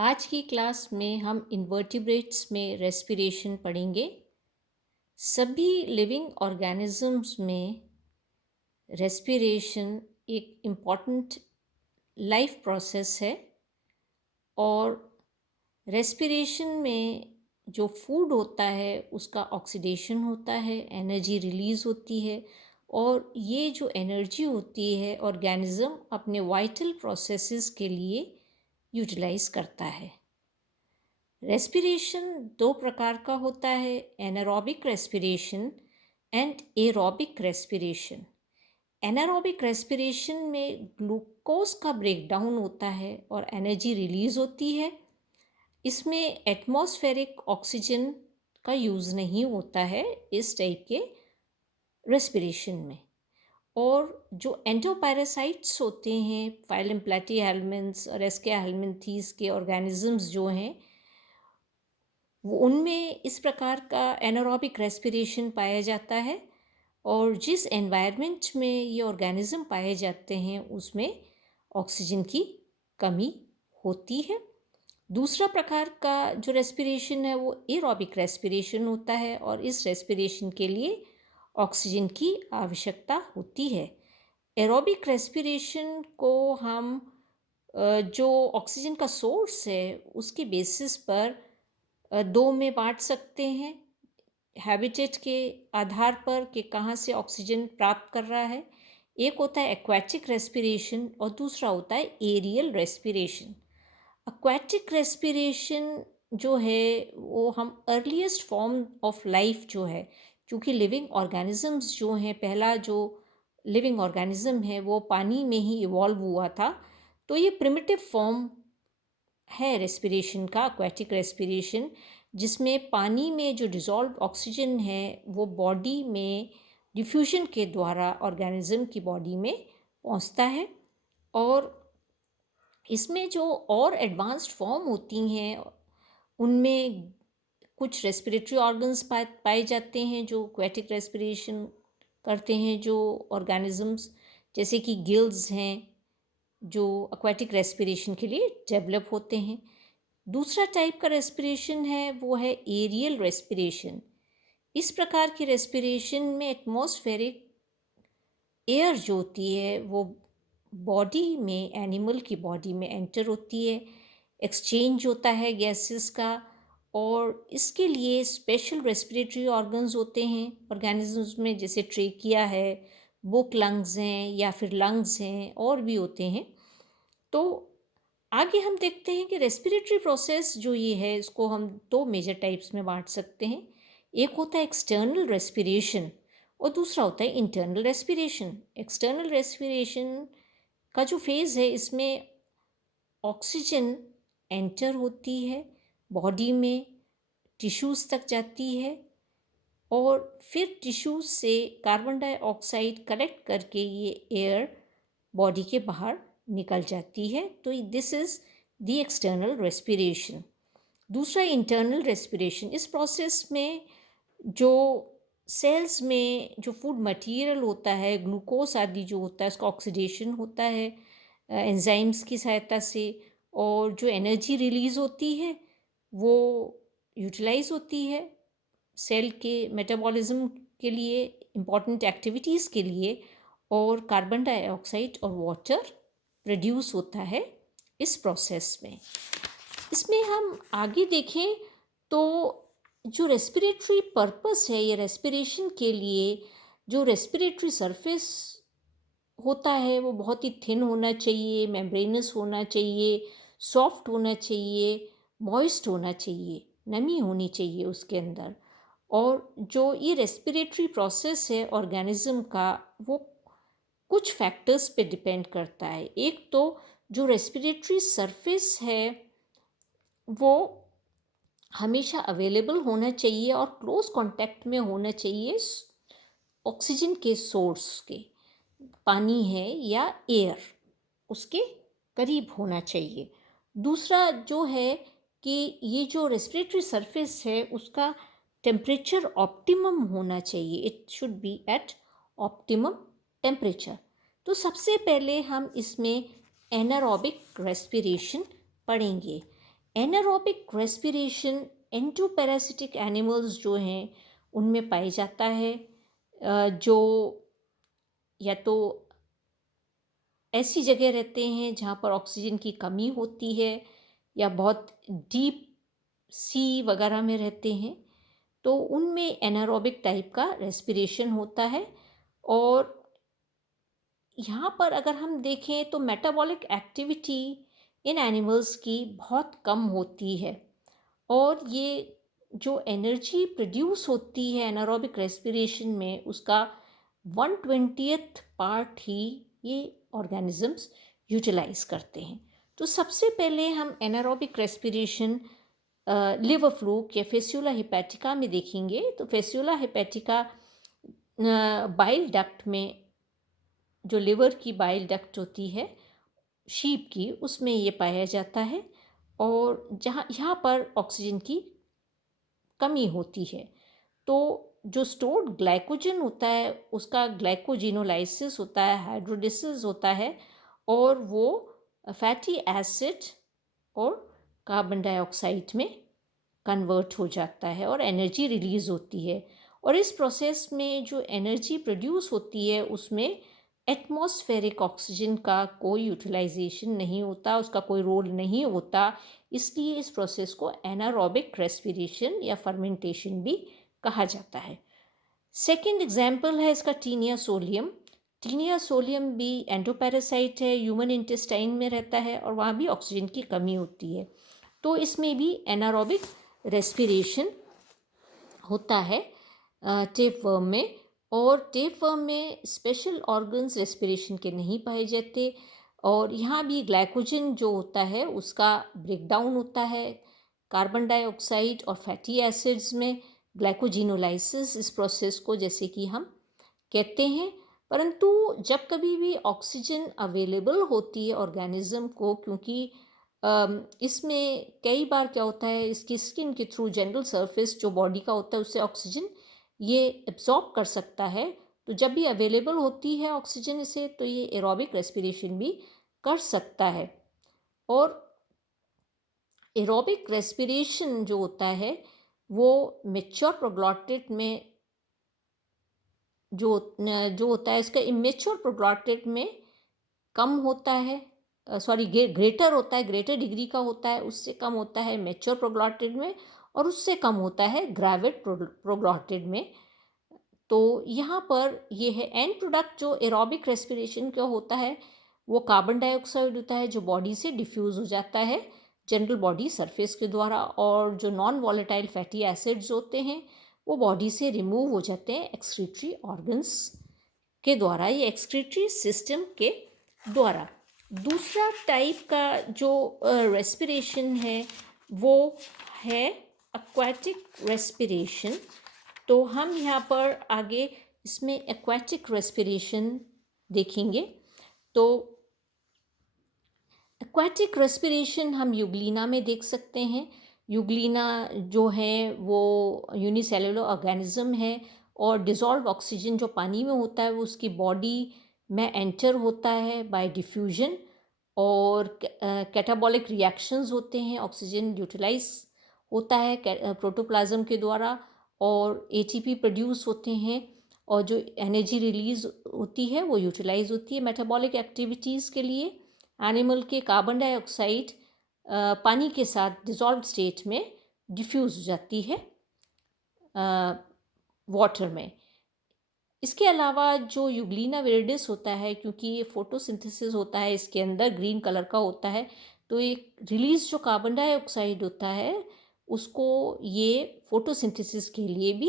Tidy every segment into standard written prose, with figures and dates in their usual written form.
आज की क्लास में हम इन्वर्टिब्रेट्स में रेस्पिरेशन पढ़ेंगे। सभी लिविंग ऑर्गेनिजम्स में रेस्पिरेशन एक इम्पॉर्टेंट लाइफ प्रोसेस है और रेस्पिरेशन में जो फूड होता है उसका ऑक्सीडेशन होता है, एनर्जी रिलीज़ होती है और ये जो एनर्जी होती है ऑर्गेनिज्म अपने वाइटल प्रोसेसेस के लिए यूटिलाइज करता है। रेस्पिरेशन दो प्रकार का होता है, anaerobic respiration and aerobic respiration. Anaerobic respiration में ग्लूकोज का ब्रेकडाउन होता है और एनर्जी रिलीज होती है। इसमें एटमॉस्फेरिक ऑक्सीजन का यूज़ नहीं होता है इस टाइप के रेस्पिरेशन में। और जो एंटोपायरासाइट्स होते हैं, फाइलम प्लेटीहेल्मिन्थ्स और एस्केहेल्मिन्थीस के ऑर्गेनिजम्स जो हैं, वो उनमें इस प्रकार का एनारोबिक रेस्पिरेशन पाया जाता है और जिस एनवायरनमेंट में ये ऑर्गेनिज्म पाए जाते हैं उसमें ऑक्सीजन की कमी होती है। दूसरा प्रकार का जो रेस्पिरेशन है वो एरोबिक रेस्पिरेशन होता है और इस रेस्पिरेशन के लिए ऑक्सीजन की आवश्यकता होती है। एरोबिक रेस्पिरेशन को हम जो ऑक्सीजन का सोर्स है उसके बेसिस पर दो में बांट सकते हैं, हैबिटेट के आधार पर कि कहाँ से ऑक्सीजन प्राप्त कर रहा है। एक होता है एक्वेटिक रेस्पिरेशन और दूसरा होता है एरियल रेस्पिरेशन। एक्वेटिक रेस्पिरेशन जो है वो हम अर्लीस्ट फॉर्म ऑफ लाइफ जो है, क्योंकि लिविंग ऑर्गेनिजम्स जो हैं, पहला जो लिविंग ऑर्गेनिज्म है वो पानी में ही इवॉल्व हुआ था, तो ये प्रिमिटिव फॉर्म है रेस्पिरेशन का, एक्वेटिक रेस्पिरेशन, जिसमें पानी में जो डिज़ोल्व ऑक्सीजन है वो बॉडी में डिफ्यूजन के द्वारा ऑर्गेनिज्म की बॉडी में पहुंचता है। और इसमें जो और एडवांस्ड फॉर्म होती हैं उनमें कुछ रेस्पिरेटरी ऑर्गन्स पाए जाते हैं जो एक्वेटिक रेस्पिरेशन करते हैं, जो ऑर्गेनिजम्स जैसे कि गिल्स हैं जो एक्वेटिक रेस्पिरेशन के लिए डेवलप होते हैं। दूसरा टाइप का रेस्पिरेशन है वो है एरियल रेस्पिरेशन। इस प्रकार की रेस्पिरेशन में एटमॉस्फेरिक एयर जो होती है वो बॉडी में, एनिमल की बॉडी में एंटर होती है, एक्सचेंज होता है गैसेस का, और इसके लिए स्पेशल रेस्पिरेटरी ऑर्गन्स होते हैं ऑर्गेनिजम्स में, जैसे ट्रेकिया है, बुक लंग्स हैं या फिर लंग्स हैं, और भी होते हैं। तो आगे हम देखते हैं कि रेस्पिरेटरी प्रोसेस जो ये है इसको हम दो मेजर टाइप्स में बांट सकते हैं। एक होता है एक्सटर्नल रेस्पिरेशन और दूसरा होता है इंटरनल रेस्पिरेशन। एक्सटर्नल रेस्पिरेशन का जो फेज़ है इसमें ऑक्सीजन एंटर होती है बॉडी में, टिश्यूज़ तक जाती है और फिर टिश्यूज़ से कार्बन डाइऑक्साइड कलेक्ट करके ये एयर बॉडी के बाहर निकल जाती है। तो this is the external respiration. दूसरा इंटरनल रेस्पिरेशन। इस प्रोसेस में जो सेल्स में जो फूड मटेरियल होता है, ग्लूकोज आदि जो होता है, उसका ऑक्सीडेशन होता है एंजाइम्स की सहायता से, और जो एनर्जी रिलीज़ होती है वो यूटिलाइज होती है सेल के मेटाबॉलिज्म के लिए, इम्पॉर्टेंट एक्टिविटीज़ के लिए, और कार्बन डाइऑक्साइड और वाटर प्रोड्यूस होता है इस प्रोसेस में। इसमें हम आगे देखें तो जो रेस्पिरेटरी पर्पस है, ये रेस्पिरेशन के लिए जो रेस्पिरेटरी सरफेस होता है वो बहुत ही थिन होना चाहिए, मेम्ब्रेनस होना चाहिए, सॉफ्ट होना चाहिए, मॉइस्ट होना चाहिए, नमी होनी चाहिए उसके अंदर। और जो ये रेस्पिरेटरी प्रोसेस है ऑर्गेनिज्म का वो कुछ फैक्टर्स पे डिपेंड करता है। एक तो जो रेस्पिरेटरी सरफेस है वो हमेशा अवेलेबल होना चाहिए और क्लोज कांटेक्ट में होना चाहिए ऑक्सीजन के सोर्स के, पानी है या एयर, उसके करीब होना चाहिए। दूसरा जो है कि ये जो रेस्पिरेटरी सरफेस है उसका टेम्परेचर ऑप्टिमम होना चाहिए, it should be at optimum temperature. तो सबसे पहले हम इसमें एनारोबिक रेस्पिरेशन पढ़ेंगे। एनारोबिक रेस्पिरेशन एंडोपैरासिटिक एनिमल्स जो हैं उनमें पाया जाता है, जो या तो ऐसी जगह रहते हैं जहाँ पर ऑक्सीजन की कमी होती है या बहुत डीप सी वगैरह में रहते हैं, तो उनमें एनारोबिक टाइप का रेस्पिरेशन होता है। और यहाँ पर अगर हम देखें तो मेटाबॉलिक एक्टिविटी इन एनिमल्स की बहुत कम होती है, और ये जो एनर्जी प्रोड्यूस होती है एनारोबिक रेस्पिरेशन में, उसका 1/20th पार्ट ही ये ऑर्गेनिजम्स यूटिलाइज करते हैं। तो सबसे पहले हम एनारोबिक रेस्पिरेशन लिवर फ्लूक या फेस्यूला हिपैटिका में देखेंगे। तो फेस्यूला हिपैटिका बाइल डक्ट में, जो लिवर की बाइल डक्ट होती है शीप की, उसमें ये पाया जाता है, और यहाँ पर ऑक्सीजन की कमी होती है। तो जो स्टोर्ड ग्लाइकोजन होता है उसका ग्लाइकोजिनोलाइसिस होता है, हाइड्रोलिसिस होता है, और वो फैटी एसिड और कार्बन डाइऑक्साइड में कन्वर्ट हो जाता है और एनर्जी रिलीज होती है। और इस प्रोसेस में जो एनर्जी प्रोड्यूस होती है उसमें एटमॉस्फेरिक ऑक्सीजन का कोई यूटिलाइजेशन नहीं होता, उसका कोई रोल नहीं होता। इसलिए इस प्रोसेस को एनारोबिक रेस्पिरेशन या फर्मेंटेशन भी कहा जाता है। सेकेंड एग्जाम्पल है इसका टीनिया सोलियम। टीनिया सोलियम भी एंडोपैरासाइट है, ह्यूमन इंटेस्टाइन में रहता है और वहाँ भी ऑक्सीजन की कमी होती है। तो इसमें भी एनारोबिक रेस्पिरेशन होता है टेपवर्म में। और टेपवर्म में स्पेशल ऑर्गन्स रेस्पिरेशन के नहीं पाए जाते, और यहाँ भी ग्लाइकोजन जो होता है उसका ब्रेकडाउन होता है कार्बन डाइऑक्साइड और फैटी एसिड्स में, ग्लाइकोजिनोलाइसिस इस प्रोसेस को जैसे कि हम कहते हैं। परंतु जब कभी भी ऑक्सीजन अवेलेबल होती है ऑर्गेनिज्म को, क्योंकि इसमें कई बार क्या होता है, इसकी स्किन के थ्रू जनरल सरफेस जो बॉडी का होता है उससे ऑक्सीजन ये एब्जॉर्ब कर सकता है, तो जब भी अवेलेबल होती है ऑक्सीजन इसे, तो ये एरोबिक रेस्पिरेशन भी कर सकता है। और एरोबिक रेस्पिरेशन जो होता है वो मेच्योर प्रोग्लॉटिड में जो होता है, इसका इमेच्योर प्रोग्लॉटिड में कम होता है, सॉरी ग्रेटर होता है, ग्रेटर डिग्री का होता है, उससे कम होता है मेच्योर प्रोग्लॉटिड में, और उससे कम होता है ग्रेविड प्रोग्लॉटिड में। तो यहाँ पर ये है एंड प्रोडक्ट जो एरोबिक रेस्पिरेशन का होता है वो कार्बन डाइऑक्साइड होता है जो बॉडी से डिफ्यूज़ हो जाता है जनरल बॉडी सरफेस के द्वारा, और जो नॉन वॉलेटाइल फैटी एसिड्स होते हैं वो बॉडी से रिमूव हो जाते हैं एक्सक्रीटरी ऑर्गन्स के द्वारा, ये एक्सक्रीटरी सिस्टम के द्वारा। दूसरा टाइप का जो रेस्पिरेशन है वो है एक्वाटिक रेस्पिरेशन। तो हम यहाँ पर आगे इसमें एक्वाटिक रेस्पिरेशन देखेंगे। तो एक्वाटिक रेस्पिरेशन हम यूग्लिना में देख सकते हैं। यूग्लिना जो है वो यूनिसेलुलर ऑर्गेनिज्म है, और डिज़ोल्व ऑक्सीजन जो पानी में होता है वो उसकी बॉडी में एंटर होता है बाय डिफ्यूजन, और कैटाबॉलिक रिएक्शंस होते हैं, ऑक्सीजन यूटिलाइज होता है प्रोटोप्लाज्म के द्वारा, और एटीपी प्रोड्यूस होते हैं, और जो एनर्जी रिलीज होती है वो यूटिलाइज होती है मेटाबॉलिक एक्टिविटीज़ के लिए। एनिमल के कार्बन डाइऑक्साइड पानी के साथ डिज़ोल्व स्टेट में डिफ्यूज़ हो जाती है वाटर में। इसके अलावा जो यूग्लिना विरिडिस होता है, क्योंकि ये फोटोसिंथेसिस होता है इसके अंदर, ग्रीन कलर का होता है, तो एक रिलीज जो कार्बन डाइऑक्साइड होता है उसको ये फोटोसिंथेसिस के लिए भी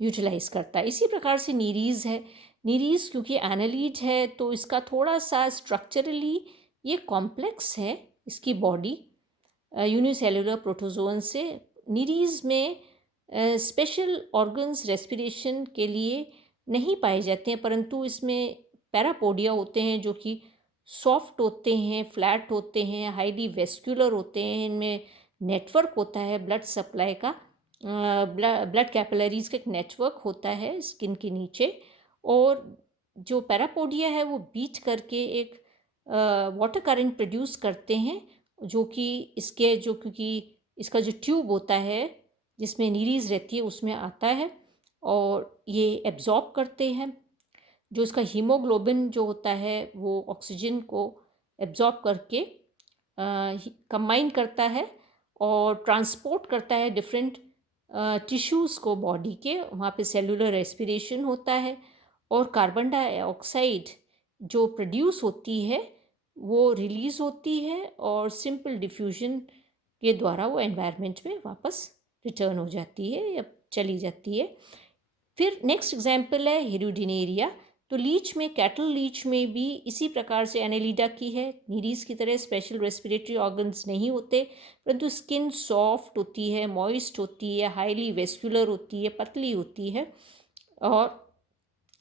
यूटिलाइज करता है। इसी प्रकार से नीरीज़ है। नीरीज़ क्योंकि एनालीड है तो इसका थोड़ा सा स्ट्रक्चरली ये कॉम्प्लेक्स है, इसकी बॉडी यूनिसेलुलर प्रोटोजोन से। नीरीज़ में स्पेशल ऑर्गन्स रेस्पिरेशन के लिए नहीं पाए जाते हैं, परंतु इसमें पैरापोडिया होते हैं जो कि सॉफ्ट होते हैं, फ्लैट होते हैं, हाईली वेस्कुलर होते हैं। इनमें नेटवर्क होता है ब्लड सप्लाई का, ब्लड कैपिलरीज का एक नेटवर्क होता है स्किन के नीचे, और जो पैरापोडिया है वो बीट करके एक वाटर करंट प्रोड्यूस करते हैं, जो कि इसके जो क्योंकि इसका जो ट्यूब होता है जिसमें नीरीज़ रहती है उसमें आता है और ये एब्ज़ॉर्ब करते हैं। जो इसका हीमोग्लोबिन जो होता है वो ऑक्सीजन को एब्ज़ॉर्ब करके कंबाइन करता है और ट्रांसपोर्ट करता है डिफरेंट टिश्यूज़ को बॉडी के, वहाँ पे सेलुलर रेस्पिरेशन होता है और कार्बन डाइऑक्साइड जो प्रोड्यूस होती है वो रिलीज़ होती है और सिंपल डिफ्यूजन के द्वारा वो एनवायरनमेंट में वापस रिटर्न हो जाती है या चली जाती है। फिर नेक्स्ट एग्जाम्पल है हिरुडिनेरिया। तो लीच में, कैटल लीच में भी इसी प्रकार से एनेलिडा की है। नीरीज़ की तरह स्पेशल रेस्पिरेटरी ऑर्गन्स नहीं होते, परंतु स्किन सॉफ्ट होती है, मॉइस्ट होती है, हाईली वेस्कुलर होती है, पतली होती है और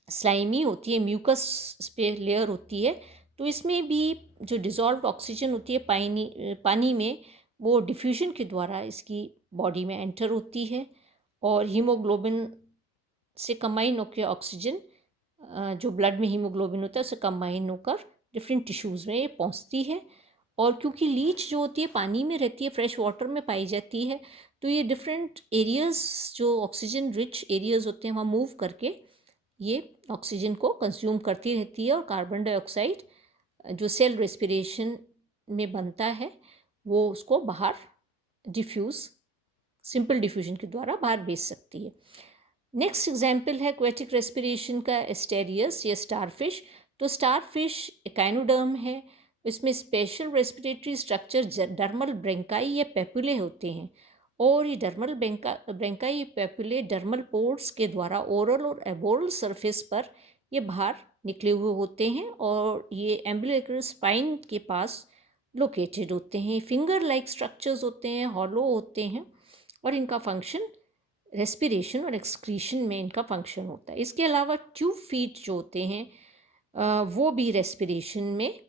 स्लाइमी होती है, म्यूकस पे लेयर होती है। तो इसमें भी जो डिज़ोल्व्ड ऑक्सीजन होती है पानी में, वो डिफ्यूजन के द्वारा इसकी बॉडी में एंटर होती है और हीमोग्लोबिन से कंबाइन होकर ऑक्सीजन जो ब्लड में हीमोग्लोबिन होता है उससे कंबाइन होकर डिफरेंट टिश्यूज़ में ये पहुंचती है। और क्योंकि लीच जो होती है पानी में रहती है, फ्रेश वाटर में पाई जाती है, तो ये डिफरेंट एरियाज़ जो ऑक्सीजन रिच एरियाज़ होते हैं वहाँ मूव करके ये ऑक्सीजन को कंज्यूम करती रहती है और कार्बन डाइऑक्साइड जो सेल रेस्पिरेशन में बनता है वो उसको बाहर डिफ्यूज़, सिंपल डिफ्यूजन के द्वारा बाहर भेज सकती है। नेक्स्ट एग्जाम्पल है एक्वेटिक रेस्पिरेशन का एस्टेरियस या स्टारफिश। तो स्टारफिश एकाइनोडर्म है, इसमें स्पेशल रेस्पिरेटरी स्ट्रक्चर डर्मल ब्रेंकाई या पेपुले होते हैं और ये डर्मल ब्रेंकाई पेपुले डर्मल पोर्स के द्वारा ओरल और एबोरल सरफेस पर ये बाहर निकले हुए होते हैं और ये एम्बिलिकल स्पाइन के पास लोकेटेड होते हैं। फिंगर लाइक स्ट्रक्चर्स होते हैं, हॉलो होते हैं और इनका फंक्शन रेस्पिरेशन और एक्सक्रीशन में इनका फंक्शन होता है। इसके अलावा ट्यूब फीट जो होते हैं वो भी रेस्पिरेशन में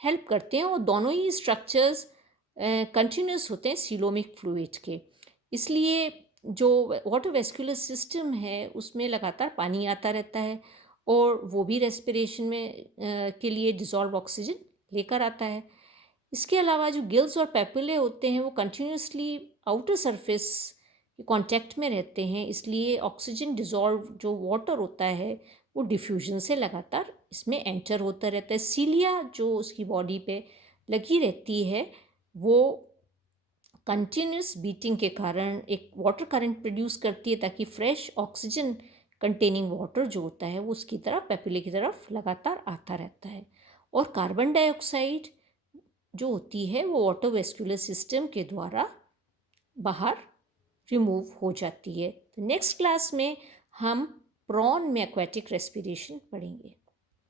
हेल्प करते हैं और दोनों ही स्ट्रक्चर्स कंटिन्यूस होते हैं सीलोमिक फ्लूइड के। इसलिए जो वाटर वेस्कुलर सिस्टम है उसमें लगातार पानी आता रहता है और वो भी रेस्पिरेशन में के लिए डिज़ोल्व ऑक्सीजन लेकर आता है। इसके अलावा जो गिल्स और पेपुले होते हैं वो कंटिन्यूसली आउटर सरफेस कांटेक्ट में रहते हैं, इसलिए ऑक्सीजन डिज़ोल्व जो वाटर होता है वो डिफ्यूजन से लगातार इसमें एंटर होता रहता है। सीलिया जो उसकी बॉडी पे लगी रहती है वो कंटिन्यूस बीटिंग के कारण एक वाटर करंट प्रोड्यूस करती है ताकि फ्रेश ऑक्सीजन कंटेनिंग वाटर जो होता है वो उसकी तरफ पेपुले की तरफ लगातार आता रहता है। और कार्बन डाइऑक्साइड जो होती है वो वाटर वेस्कुलर सिस्टम के द्वारा बाहर रिमूव हो जाती है। तो नेक्स्ट क्लास में हम प्रॉन में एक्वेटिक रेस्पिरेशन पढ़ेंगे।